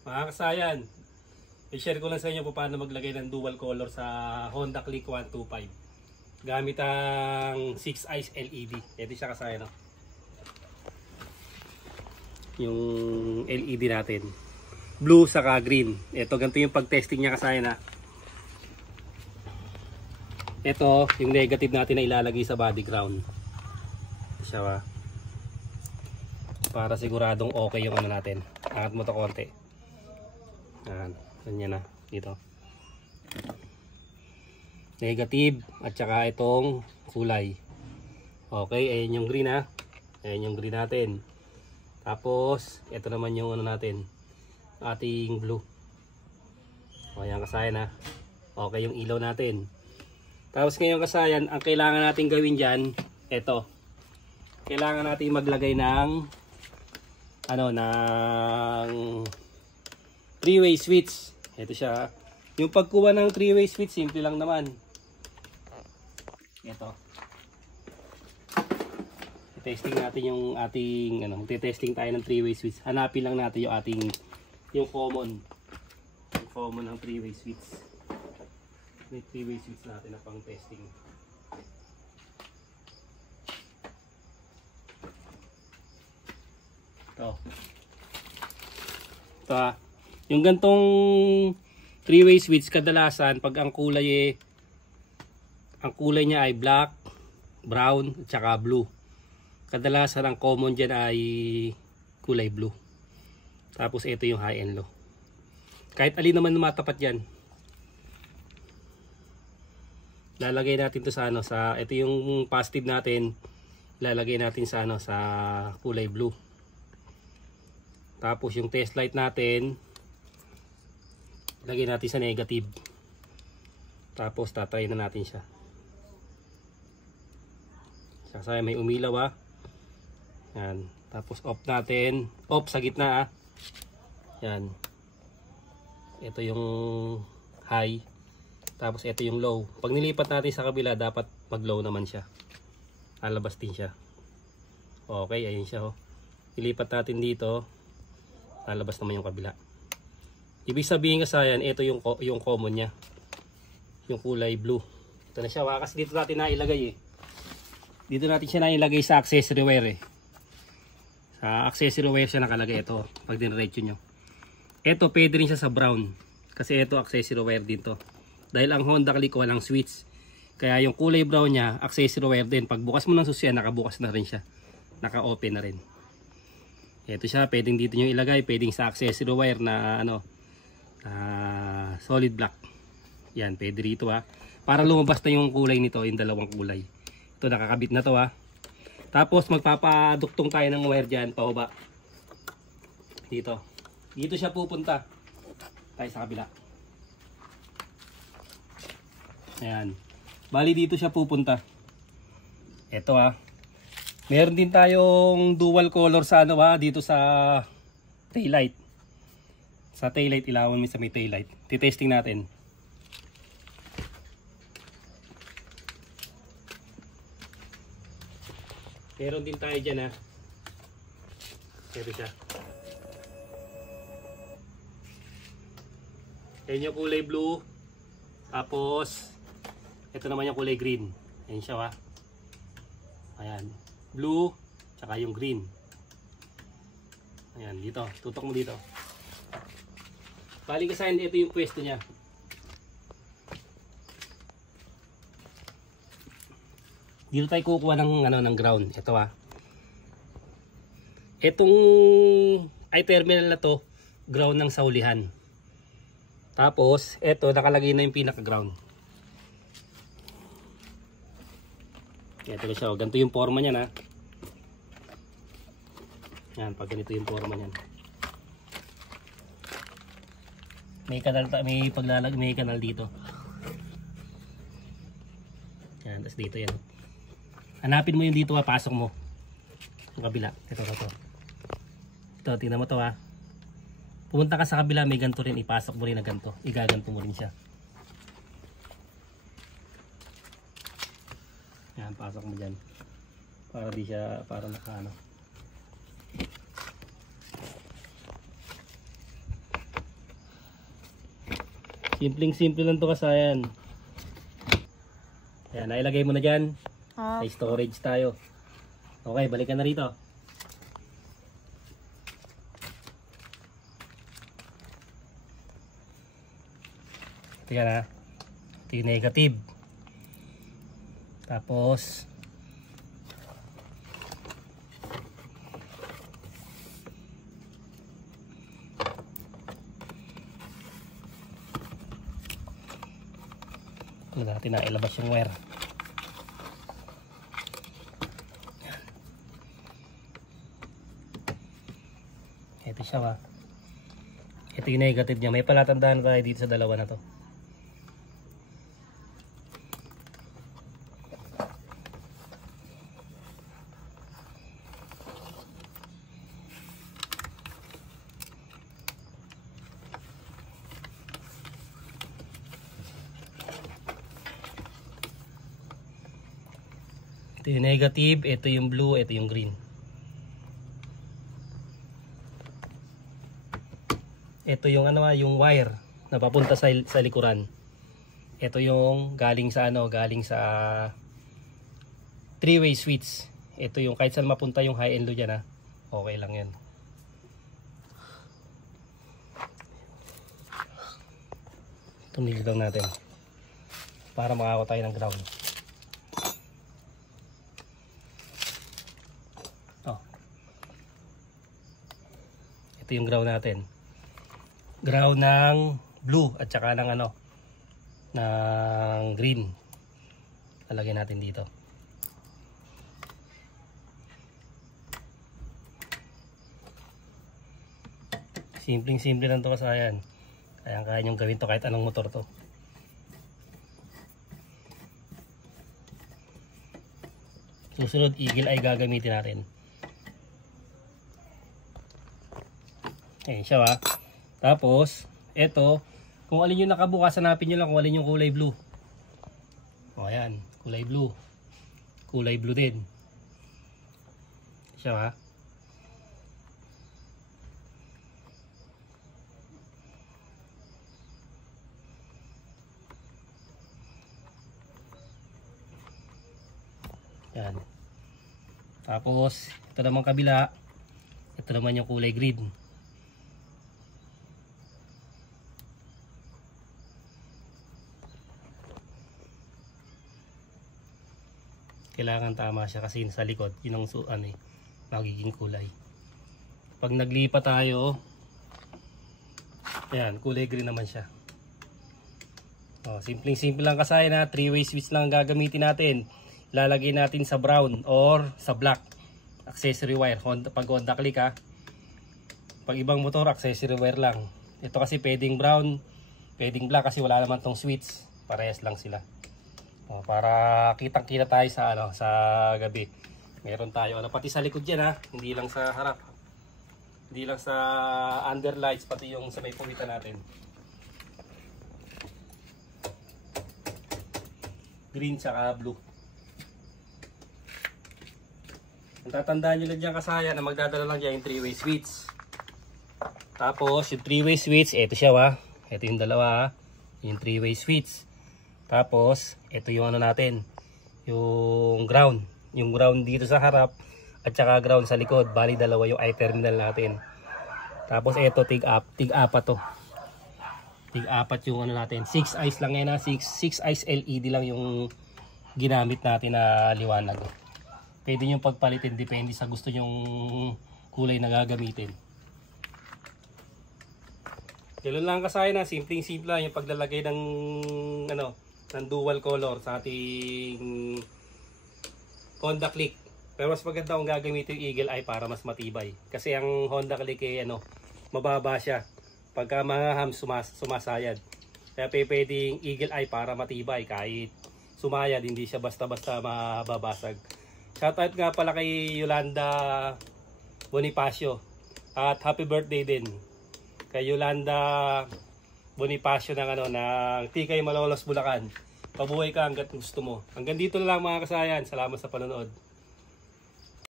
Mga kasayan, i-share ko lang sa inyo kung paano maglagay ng dual color sa Honda Click 125 gamit ang 6 eyes LED. Ito siya kasayan, no? Yung LED natin, blue saka green. Ito, ganito yung pag-testing niya kasayan, ha. Ito yung negative natin na ilalagay sa body ground. Ito siya, ha? Para siguradong okay yung ano natin. Angat mo to konti. Yan, ganyan na dito. Negative at saka itong kulay. Okay, ayan yung green, ha. Ayan yung green natin. Tapos ito naman yung ano natin, ating blue. O ayan kasayan, ha. Okay yung ilaw natin. Tapos ngayon kasayan, ang kailangan natin gawin dyan, ito. Kailangan natin maglagay ng ano, ng 3-way switch. Ito siya. Yung pagkuha ng 3-way switch, simple lang naman. Ito. Testing natin yung ating ano, testing tayo ng 3-way switch. Hanapin lang natin yung ating yung common ng 3-way switch. May 3-way switch natin na pang testing. Ito. Ito, ha. Yung gantong 3-way switch kadalasan pag ang kulay niya ay black, brown at saka blue. Kadalasan ang common dyan ay kulay blue. Tapos ito yung high and low. Kahit alin naman matapat dyan. Lalagay natin to sa ano, sa ito yung positive natin. Lalagay natin sa ano, sa kulay blue. Tapos yung test light natin, lagay natin sa negative. Tapos tatry na natin siya. Kasi may umilaw, ha. Yan. Tapos off natin. Off sa gitna, ha. Yan. Ito yung high. Tapos ito yung low. Pag nilipat natin sa kabila, dapat mag low naman siya. Lalabas din siya. Okay, ayun siya, oh. Ilipat natin dito. Lalabas naman yung kabila. Ibig sabihin kasayan, ito yung common niya. Yung kulay blue. Ito na siya, kasi dito natin nailagay, eh. Dito natin siya nailagay sa accessory wire, eh. Sa accessory wire siya nakalagay, ito. Pag dinretso nyo. Ito pwede rin siya sa brown. Kasi ito accessory wire din to. Dahil ang Honda Click walang switch. Kaya yung kulay brown niya, accessory wire din. Pag bukas mo ng susiyan, nakabukas na rin siya. Naka-open na rin. Ito siya, pwedeng dito nyo ilagay. Pwedeng sa accessory wire na ano, solid black. Yan, pwede rito, ha. Para lumabas na yung kulay nito, yung dalawang kulay. Ito, nakakabit na to, ha. Tapos magpapaduktong tayo ng wire dyan, pababa. Dito. Dito siya pupunta. Tayo sa kabila. Ayan. Bali dito siya pupunta. Ito, ha. Meron din tayong dual color sa ano, ha, dito sa taillight. Sa taillight, ilawan mo sa may taillight. Titesting natin. Meron din tayo dyan, ha. Ito siya. Ayan yung kulay blue. Tapos ito naman yung kulay green. Ayan siya, ha. Ayan. Blue, tsaka yung green. Ayan, dito. Tutok mo dito. Bali kasi ito yung pwesto niya. Dito tayo kukuha ng ano, ng ground. Ito, ha. Itong i-terminal na to, ground ng saulihan. Tapos ito nakalagay na yung pinaka ground. Ito na siya, ganito yung forma niya, na. Yan, pag ganito yung forma niyan. May kanal, may kanal dito. Yan, tapos dito yan. Hanapin mo yung dito, ha, pasok mo. Yung kabila, ito. Ito, tingnan mo to, ha. Pumunta ka sa kabila, may ganito rin, ipasok mo rin na ganito. Igaganto mo rin siya. Yan, pasok mo dyan. Para di siya, para nakaano. Simpleng-simple lang to kasayan. Ayan, nailagay mo na dyan. May storage tayo. Okay, balikan na rito. Ito yan ha. Ito yung negative. Tapos ito natin na ilabas yung wire. Ito siya ha. Ito yung negative niya. May palatandaan tayo dito sa dalawa na to. Ito yung negative, ito yung blue, ito yung green. Ito yung ano, yung wire na papunta sa likuran. Ito yung galing sa galing sa three-way switch. Ito yung kahit saan mapunta yung high and low diyan ha. Okay lang 'yan. Tunil lang natin para makakuha tayo ng ground. Ito yung ground natin. Ground ng blue at saka ng ng green. Lalagyan natin dito. Simpleng-simple lang to kasayan. Kaya nyo gawin to kahit anong motor to. Susunod, eagle eye gagamitin natin. Ayan siya ha. Tapos, eto, kung alin yung nakabukas, hanapin nyo lang kung alin yung kulay blue. O ayan, kulay blue. Kulay blue din. Siya ha. Yan. Tapos, ito naman kabila. Ito naman yung kulay green. Kailangan tama siya kasi sa likod yun ang magiging kulay. Pag naglipat tayo, ayan, kulay green naman siya. Simpleng-simple lang kasaya na 3-way switch lang gagamitin natin. Lalagay natin sa brown or sa black accessory wire. Pag Honda Click ha. Pag ibang motor, accessory wire lang. Ito kasi pwedeng brown, pwedeng black kasi wala naman tong switch. Parehas lang sila. Para kitang-kita tayo sa sa gabi. Meron tayo pati sa likod diyan ha, hindi lang sa harap. Hindi lang sa underlights, pati yung sa may puwitan natin. Green saka blue. Ang tatandaan nyo lang dyan kasaya na magdadala lang dyan yung 3-way switch. Tapos yung 3-way switch, ito siya ha. Ito yung dalawa ha. Yung 3-way switch. Tapos, ito yung natin, yung ground. Yung ground dito sa harap at saka ground sa likod. Bali, dalawa yung i-terminal natin. Tapos, ito, tig-apat to. Tig-apat yung natin. 6 eyes lang yan ha. 6 eyes LED lang yung ginamit natin na liwanag. Pwede nyo pagpalitin, depende sa gusto nyong kulay na gagamitin. Ganun lang kasaya na, simpleng-simple yung paglalagay ng ng dual color sa ating Honda Click. Pero mas maganda kung gagamitin yung eagle eye para mas matibay. Kasi ang Honda Click mababa siya. Pagka mga ham sumasayad. Kaya pwedeng eagle eye para matibay. Kahit sumayad, hindi siya basta-basta mababasag. Shoutout nga pala kay Yolanda Bonifacio. At happy birthday din kay Yolanda Bonifacio ng TK Malolos, Bulacan. Pabuhay ka hanggat gusto mo. Hanggang dito na lang mga kasayan. Salamat sa panonood.